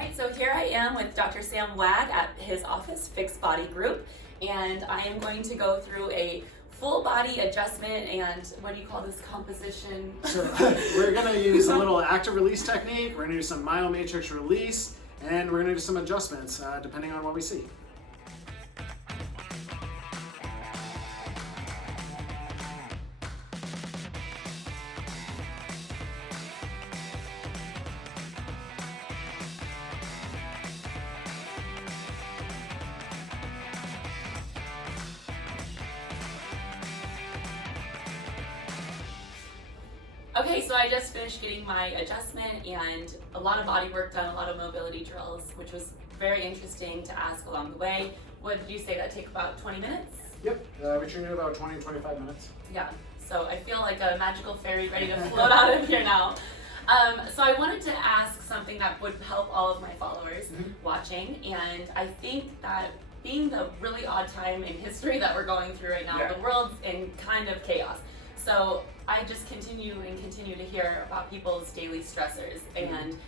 right, so here I am with Dr. Sam Wagg at his office, Fixed Body Group, and I am going to go through a full body adjustment and what do you call this, composition? So we're going to use a little active release technique, we're going to do some myomatrix release, and we're going to do some adjustments depending on what we see. Okay, so I just finished getting my adjustment and a lot of body work done, a lot of mobility drills, which was very interesting to ask along the way. What did you say, that take about 20 minutes? Yep, we train in about 20-25 minutes. Yeah, so I feel like a magical fairy ready to float out of here now. So I wanted to ask something that would help all of my followers watching, and I think that being the really odd time in history that we're going through right now, the world's in kind of chaos. So I just continue to hear about people's daily stressors and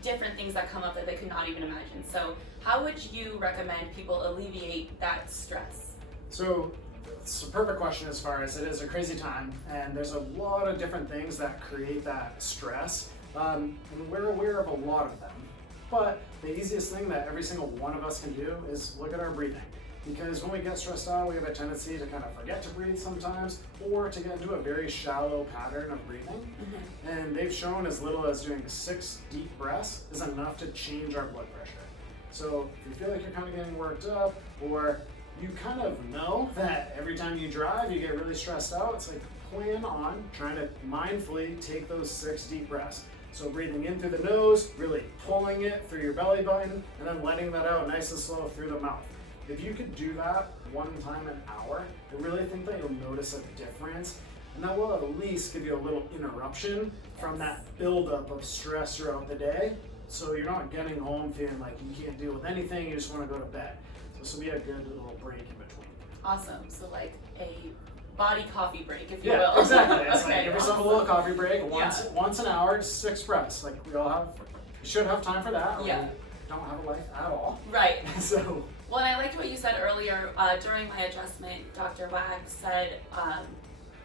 different things that come up that they could not even imagine. So how would you recommend people alleviate that stress? So it's a perfect question as far as it is a crazy time, and there's a lot of different things that create that stress, and we're aware of a lot of them. But the easiest thing that every single one of us can do is look at our breathing. Because when we get stressed out, we have a tendency to kind of forget to breathe sometimes, or to get into a very shallow pattern of breathing. And they've shown as little as doing 6 deep breaths is enough to change our blood pressure. So if you feel like you're kind of getting worked up, or you kind of know that every time you drive, you get really stressed out, it's like plan on trying to mindfully take those 6 deep breaths. So breathing in through the nose, really pulling it through your belly button, and then letting that out nice and slow through the mouth. If you could do that 1 time an hour, I really think that you'll notice a difference, and that will at least give you a little interruption from that buildup of stress throughout the day, so you're not getting home feeling like you can't deal with anything, you just want to go to bed. So this will be a good little break in between. Awesome, so like a body coffee break, if you will. will. Exactly. It's Okay, like give yourself a little coffee break, once an hour, just 6 breaths. Like we should have time for that. Yeah. We don't have a life at all. Right. So. Well, and I liked what you said earlier during my adjustment. Dr. Wagg said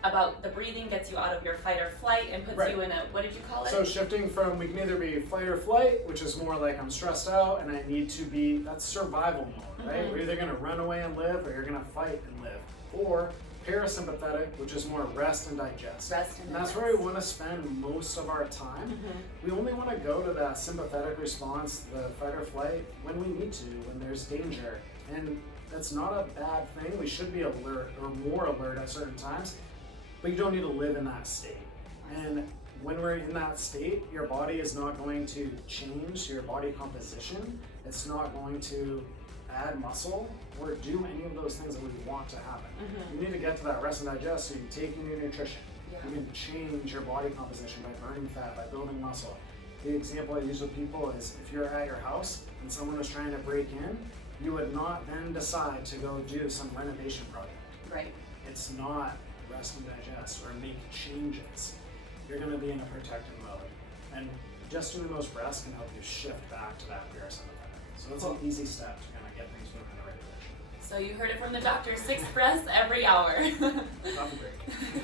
about the breathing gets you out of your fight or flight and puts you in a, what did you call it? So shifting from, we can either be fight or flight, which is more like I'm stressed out and I need to be, that's survival mode, right? We're either gonna run away and live, or you're gonna fight and live. Or parasympathetic, which is more rest and digest. And that's where we want to spend most of our time. We only want to go to that sympathetic response, the fight or flight, when we need to, when there's danger. And that's not a bad thing. We should be alert, or more alert at certain times, but you don't need to live in that state. And when we're in that state, your body is not going to change your body composition. It's not going to add muscle or do any of those things that we want to happen. You need to get to that rest and digest, so you take in your nutrition. You can change your body composition by burning fat, by building muscle. The example I use with people is if you're at your house and someone is trying to break in, you would not then decide to go do some renovation project. Right. It's not rest and digest or make changes. You're going to be in a protective mode. And just doing those breaths can help you shift back to that parasympathetic. So it's an easy step to kind of get things moving in the right direction. So you heard it from the doctor, 6 breaths every hour. Coffee break.